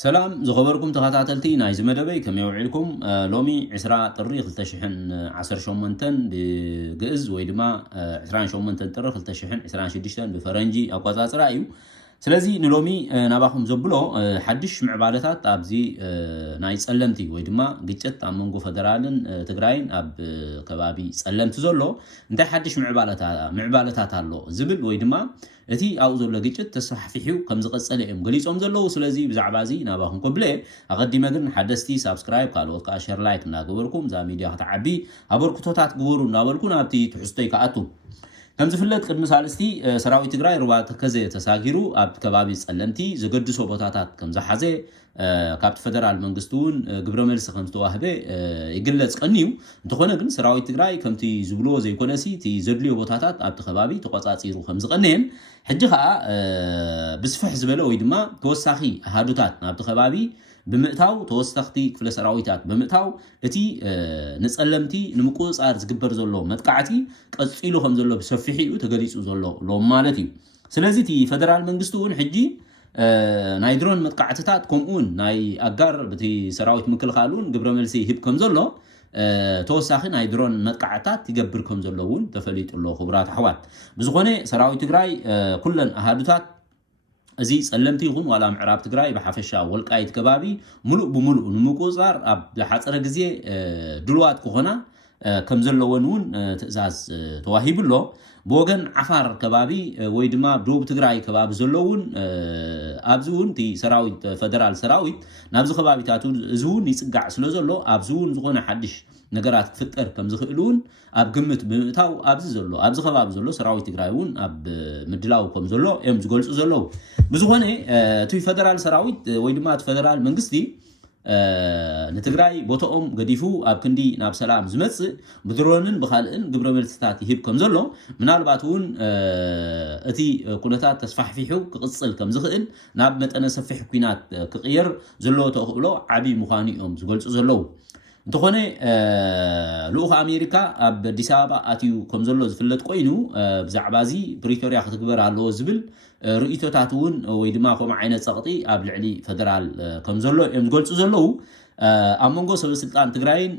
سلام زخبركم تخاتاتلتي نايز مدبي كم يوعيلكم لومي عسرا طريق التشحن عسر شومنتن بجئز ويدما عسران شومنتن طريق التشحن عسران شديشتن بفرنجي أو قطاس رأيو سلازي نلومي نباخم زبلو حدش معبالتات أبزي نايز سلمتي ويدما قيتشت عمونغو فدرالن تقراين أب كبابي سلمت زولو انت حدش معبالتات هالو زبل ويدما اتي اوزو لقيت تصح فيحو كم زقصل ام غليصوم زلو سلازي بزعبازي ناباكم قبله اقدم مغن حدثتي سبسكرايب قالو كاشر لايك ناغبركم زا ميديا تعبي ابركتوتات غورو نابلكم ابتي تحستي كاتو كم زفلت قدم سالستي سراوي تግራይ ربات كزه تساغيرو اب كبابي صلمتي زغدسو بوتاتات كم زحازه كابت فدرال منغستون غبر ملس خمستواهبه يغلص قنيو انتخونه ግን سراوي تግራይ كمتي زبلو زي كونسي تي زدليو بوتاتات اب كبابي تقصاصيرو خمز قنين حجي خا بسفح زبله وي دما توساخي احادوتات اب كبابي بمئتاو توسختي كفل سراويتات بمئتاو اتي نصلمتي نمقوصار زغبر زلو متقعتي قصيلو خم زلو بسفحيو تغليصو زلو لو مالتي سلازي تي فدرال منغستون حجي نايدرون متقعتات كومون ناي اغار بتي سراويت مكلخالون غبر ملسي هب كم زلو توساخي نايدرون متقعتات يغبر كم زلوون تفليط له خبرات حوات بزخونه سراويت تግራይ كلن احادوتات ازي سلمتي يكون ولا معراب تግራይ بحفشا ولقايت كبابي ملؤ بملؤ نمقوصار اب لحصره غزي دلوات كهنا كم زلوونون تزاز تواهيبلو بوغن عفار كبابي ويدما دوب تግራይ كباب زلوون ابزون تي سراويت فدرال سراويت نابز كبابي تاتو زون يصقع سلازلو ابزون زغونه حدش ነገራት ፍጠር ከም ዝኽእሉን ኣብ ግምት ብምእታው ኣብዚ ዘሎ ኣብዚ ከባቢ ዘሎ ሰራዊት ትግራይውን ኣብ ምድላው ከም ዘሎ እዮም ዝገልጹ ዘለው ብዙኾነ እቲ ፌደራል ሰራዊት ወይ ድማ እቲ ፌደራል መንግስቲ ንትግራይ ቦታኦም ገዲፉ ኣብ ክንዲ ናብ ሰላም ዝመጽእ ብድሮንን ብኻልእን ግብረ መልስታት ይህብ ከም ዘሎ ምናልባት እውን እቲ ኩነታት ተስፋሕፊሑ ክቅጽል ከም ዝኽእል ናብ መጠነ ሰፊሕ ኩናት ክቅየር ዘሎ ተኽእሎ ዓቢ ምዃኑ እዮም ዝገልጹ ዘለው እንተኾነ ልኡኽ ኣሜሪካ ኣብ አዲስ አበባ ኣትዩ ከም ዘሎ ዝፍለጥ ኮይኑ ብዛዕባዚ ፕሪቶሪያ ክትግበር ኣለዎ ዝብል ርእይቶታት እውን ወይ ድማ ከም ዓይነት ጸቕጢ ኣብ ልዕሊ ፌደራል ከም ዘሎ እዮም ዝገልጹ ዘለው ኣብ መንጎ ሰበስልጣን ትግራይን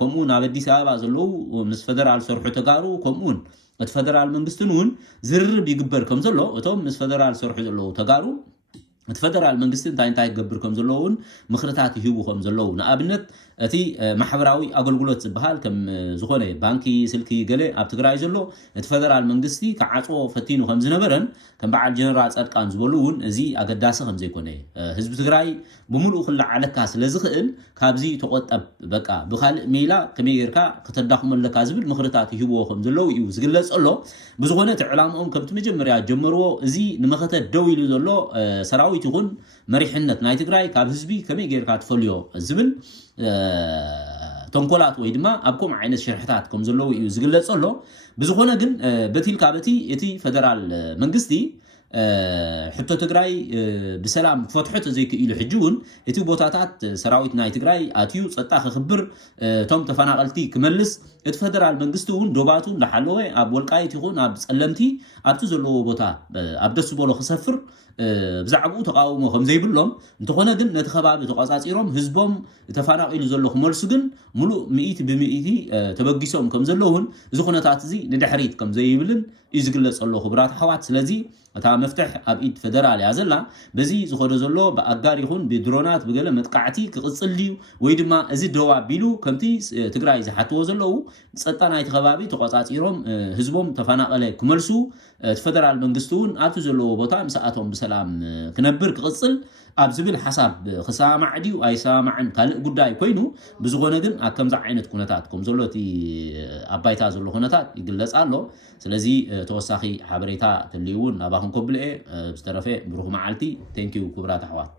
ከምኡውን ኣብ አዲስ አበባ ዘለው ምስ ፌደራል ሰርሑ ተጋሩ ከምኡውን እቲ ፌደራል መንግስትን እውን ዝርርብ ይግበር ከም ዘሎ እቶም ምስ ፌደራል ሰርሑ ዘለው ተጋሩ እቲ ፌደራል መንግስቲ እንታይ ይገብር ከም ዘለውን ምኽርታት ይህቡ ከም ዘለው ንኣብነት እቲ ማሕበራዊ ኣገልግሎት ዝበሃል ከም ዝኾነ ባንኪ ስልኪ ገለ ኣብ ትግራይ ዘሎ እቲ ፌደራል መንግስቲ ከዓጾ ፈቲኑ ከም ዝነበረን ከም በዓል ጀነራል ጻድቃን ዝበሉውን እዚ ኣገዳሲ ከም ዘይኮነ ህዝቢ ትግራይ ብሙሉእ ክለዓለካ ስለዝኽእል ካብዚ ተቆጠብ በቃ ብኻልእ ሜላ ከመይ ጌርካ ከተዳኽመለካ ዝብል ምኽርታት ይህብዎ ከም ዘለው እዩ ዝግለጽ ኣሎ ብዝኾነ ዕላምኦም ከምቲ መጀመርያ ጀመርዎ እዚ ንመኸተት ደው ኢሉ ዘሎ ሰራዊት ይኹን መሪሕነት ናይ ትግራይ ካብ ህዝቢ ከመይ ጌርካ ትፈልዮ ዝብል ተንኮላት ወይ ድማ ኣብኩም ዓይነት ሽርሕታት ከም ዘለው እዩ ዝግለጽ ኣሎ ብዝኾነ ግን በቲል ካብቲ እቲ ፌደራል መንግስቲ ሕቶ ትግራይ ብሰላም ክፈትሖት ዘይክኢሉ ሕጂውን እቲ ቦታታት ሰራዊት ናይ ትግራይ ኣትዩ ጸጥታ ክኽብር ቶም ተፈናቀልቲ ክመልስ እቲ ፌደራል መንግስቲ እውን ዶባቱ እንዳሓለወ ኣብ ወልቃይት ይኹን ኣብ ጸለምቲ ኣብቲ ዘለዎ ቦታ ኣብ ደስ በሎ ክሰፍር ብዛዕባኡ ተቃውሞ ከም ዘይብሎም እንተኾነ ግን ነቲ ከባቢ ተቆጻጺሮም ህዝቦም ተፈናቂሉ ዘሎ ክመልሱ ግን ሙሉእ 100% ተበጊሶም ከም ዘለውን እዚ ኩነታት እዚ ንድሕሪት ከም ዘይብልን እዩ ዝግለጽ ዘሎ ክብራት ሓዋት ስለዚ እታ መፍትሕ ኣብ ኢድ ፌደራል እያ ዘላ በዚ ዝኸዶ ዘሎ ብኣጋር ይኹን ብድሮናት ብገለ መጥቃዕቲ ክቅጽል ድዩ ወይ ድማ እዚ ደዋ ቢሉ ከምቲ ትግራይ ዝሓትዎ ዘለው ጸጥታ ናይቲ ከባቢ ተቆጻጺሮም ህዝቦም ተፈናቀለ ክመልሱ እቲ ፌደራል መንግስቲ እውን ኣብቲ ዘለዎ ቦታ ምስኣቶም ብሰላም ክነብር ክቅጽል ኣብ ዝብል ሓሳብ ክሰማዕ ድዩ ኣይሰማዕን ካልእ ጉዳይ ኮይኑ ብዝኾነ ግን ኣብ ከምዛ ዓይነት ኩነታት ከም ዘሎ እቲ ኣባይታ ዘሎ ኩነታት ይግለጽ ኣሎ ስለዚ ተወሳኺ ሓበሬታ ትልይውን ናባኹም ከብልኤ ብዝተረፈ ብሩኽ መዓልቲ ቴንኪዩ ክብራት ኣሕዋት